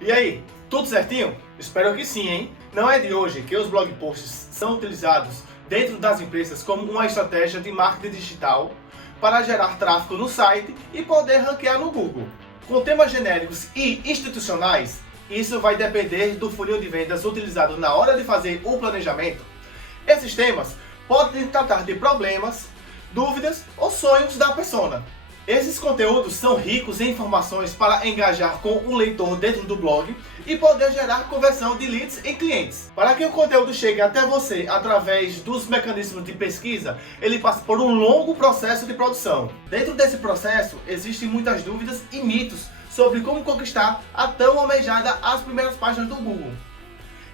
E aí, tudo certinho? Espero que sim, hein? Não é de hoje que os blog posts são utilizados dentro das empresas como uma estratégia de marketing digital para gerar tráfego no site e poder ranquear no Google. Com temas genéricos e institucionais, isso vai depender do funil de vendas utilizado na hora de fazer o planejamento. Esses temas podem tratar de problemas, dúvidas ou sonhos da persona. Esses conteúdos são ricos em informações para engajar com o leitor dentro do blog e poder gerar conversão de leads em clientes. Para que o conteúdo chegue até você através dos mecanismos de pesquisa, ele passa por um longo processo de produção. Dentro desse processo, existem muitas dúvidas e mitos sobre como conquistar a tão almejada as primeiras páginas do Google.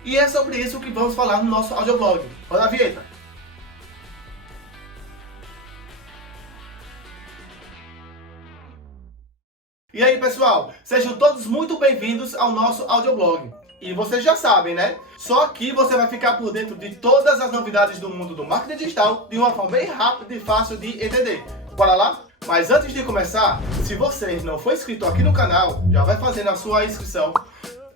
E é sobre isso que vamos falar no nosso audioblog. Roda a vinheta! E aí pessoal, sejam todos muito bem-vindos ao nosso audioblog. E vocês já sabem, né? Só aqui você vai ficar por dentro de todas as novidades do mundo do marketing digital de uma forma bem rápida e fácil de entender. Bora lá? Mas antes de começar, se você não for inscrito aqui no canal, já vai fazendo a sua inscrição.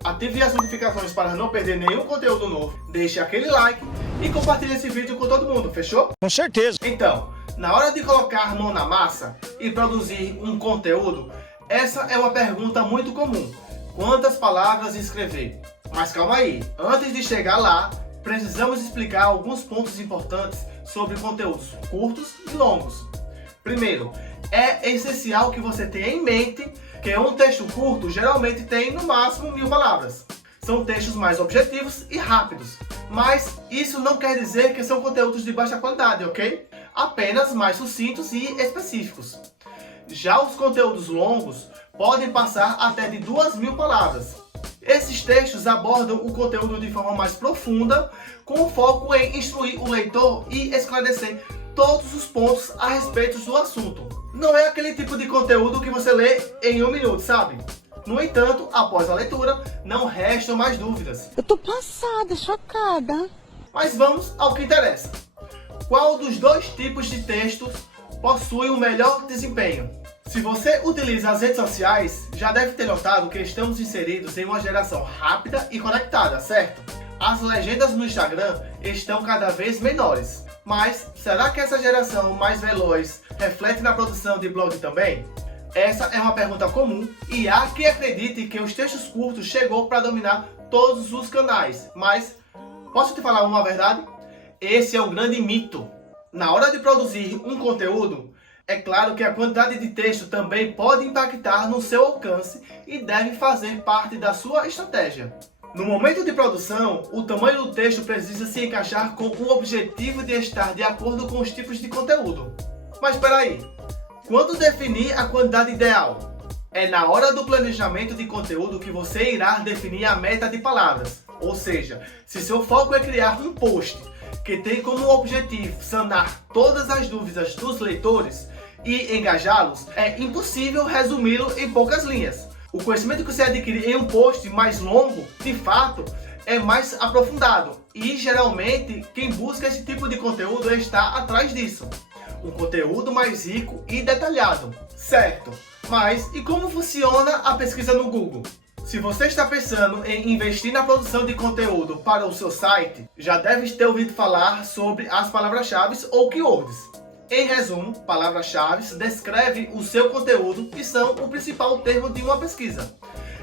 Ative as notificações para não perder nenhum conteúdo novo. Deixe aquele like e compartilhe esse vídeo com todo mundo, fechou? Com certeza! Então, na hora de colocar a mão na massa e produzir um conteúdo, essa é uma pergunta muito comum. Quantas palavras escrever? Mas calma aí, antes de chegar lá, precisamos explicar alguns pontos importantes sobre conteúdos curtos e longos. Primeiro, é essencial que você tenha em mente que um texto curto geralmente tem no máximo 1000 palavras. São textos mais objetivos e rápidos, mas isso não quer dizer que são conteúdos de baixa qualidade, ok? Apenas mais sucintos e específicos. Já os conteúdos longos podem passar até de 2000 palavras. Esses textos abordam o conteúdo de forma mais profunda, com foco em instruir o leitor e esclarecer todos os pontos a respeito do assunto. Não é aquele tipo de conteúdo que você lê em 1 minuto, sabe? No entanto, após a leitura, não restam mais dúvidas. Eu tô passada, chocada. Mas vamos ao que interessa. Qual dos dois tipos de textos possui o melhor desempenho? Se você utiliza as redes sociais, já deve ter notado que estamos inseridos em uma geração rápida e conectada, certo? As legendas no Instagram estão cada vez menores. Mas será que essa geração mais veloz reflete na produção de blog também? Essa é uma pergunta comum e há quem acredite que os textos curtos chegou para dominar todos os canais. Mas posso te falar uma verdade? Esse é um grande mito. Na hora de produzir um conteúdo, é claro que a quantidade de texto também pode impactar no seu alcance e deve fazer parte da sua estratégia. No momento de produção, o tamanho do texto precisa se encaixar com o objetivo de estar de acordo com os tipos de conteúdo. Mas espera aí, quando definir a quantidade ideal? É na hora do planejamento de conteúdo que você irá definir a meta de palavras. Ou seja, se seu foco é criar um post que tem como objetivo sanar todas as dúvidas dos leitores e engajá-los, é impossível resumi-lo em poucas linhas. O conhecimento que você adquire em um post mais longo, de fato, é mais aprofundado. E geralmente, quem busca esse tipo de conteúdo está atrás disso. Um conteúdo mais rico e detalhado. Certo, mas e como funciona a pesquisa no Google? Se você está pensando em investir na produção de conteúdo para o seu site, já deve ter ouvido falar sobre as palavras-chave ou keywords. Em resumo, palavras-chave descrevem o seu conteúdo e são o principal termo de uma pesquisa.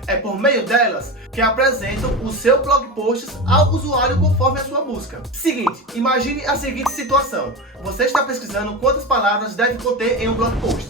É por meio delas que apresentam o seu blog post ao usuário conforme a sua busca. Seguinte, imagine a seguinte situação. Você está pesquisando quantas palavras deve conter em um blog post.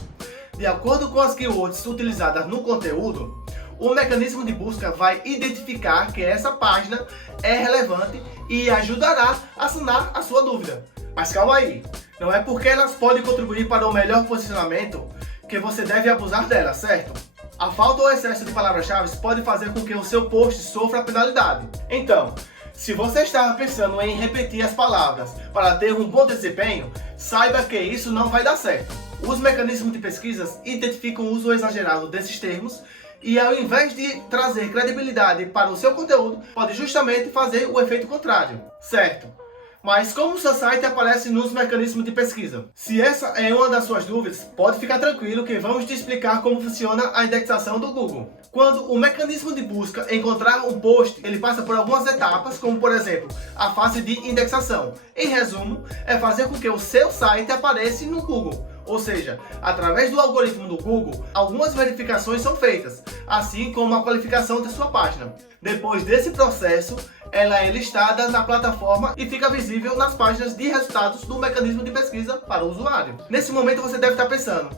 De acordo com as keywords utilizadas no conteúdo, o mecanismo de busca vai identificar que essa página é relevante e ajudará a sanar a sua dúvida. Mas calma aí, não é porque elas podem contribuir para o melhor posicionamento que você deve abusar delas, certo? A falta ou excesso de palavras-chave pode fazer com que o seu post sofra penalidade. Então, se você está pensando em repetir as palavras para ter um bom desempenho, saiba que isso não vai dar certo. Os mecanismos de pesquisas identificam o uso exagerado desses termos e, ao invés de trazer credibilidade para o seu conteúdo, pode justamente fazer o efeito contrário, certo? Mas como o seu site aparece nos mecanismos de pesquisa? Se essa é uma das suas dúvidas, pode ficar tranquilo que vamos te explicar como funciona a indexação do Google. Quando o mecanismo de busca encontrar um post, ele passa por algumas etapas, como por exemplo, a fase de indexação. Em resumo, é fazer com que o seu site apareça no Google. Ou seja, através do algoritmo do Google, algumas verificações são feitas, assim como a qualificação de sua página. Depois desse processo, ela é listada na plataforma e fica visível nas páginas de resultados do mecanismo de pesquisa para o usuário. Nesse momento você deve estar pensando,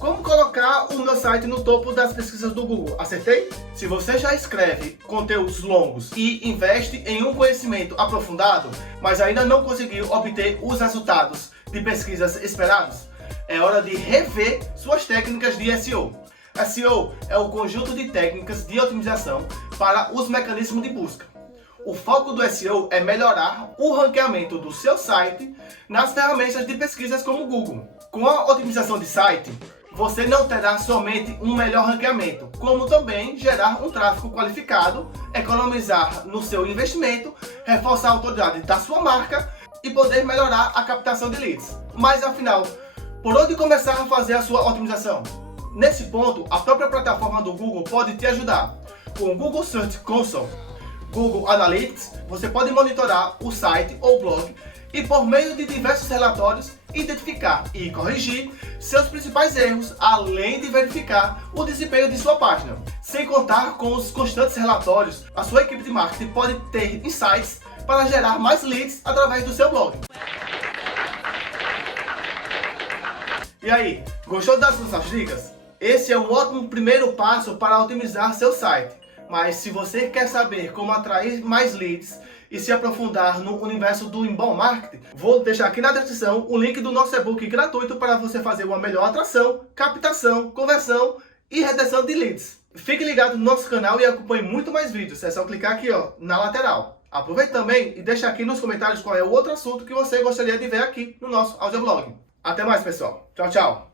como colocar o meu site no topo das pesquisas do Google? Acertei? Se você já escreve conteúdos longos e investe em um conhecimento aprofundado, mas ainda não conseguiu obter os resultados de pesquisas esperados, é hora de rever suas técnicas de SEO. SEO é o conjunto de técnicas de otimização para os mecanismos de busca. O foco do SEO é melhorar o ranqueamento do seu site nas ferramentas de pesquisas como o Google. Com a otimização de site, você não terá somente um melhor ranqueamento, como também gerar um tráfego qualificado, economizar no seu investimento, reforçar a autoridade da sua marca e poder melhorar a captação de leads. Mas afinal, por onde começar a fazer a sua otimização? Nesse ponto, a própria plataforma do Google pode te ajudar. Com o Google Search Console, Google Analytics, você pode monitorar o site ou blog e, por meio de diversos relatórios, identificar e corrigir seus principais erros, além de verificar o desempenho de sua página. Sem contar com os constantes relatórios, a sua equipe de marketing pode ter insights para gerar mais leads através do seu blog. E aí, gostou das nossas dicas? Esse é um ótimo primeiro passo para otimizar seu site. Mas se você quer saber como atrair mais leads e se aprofundar no universo do inbound marketing, vou deixar aqui na descrição o link do nosso e-book gratuito para você fazer uma melhor atração, captação, conversão e retenção de leads. Fique ligado no nosso canal e acompanhe muito mais vídeos. É só clicar aqui na lateral. Aproveite também e deixa aqui nos comentários qual é o outro assunto que você gostaria de ver aqui no nosso audioblog. Até mais, pessoal. Tchau, tchau.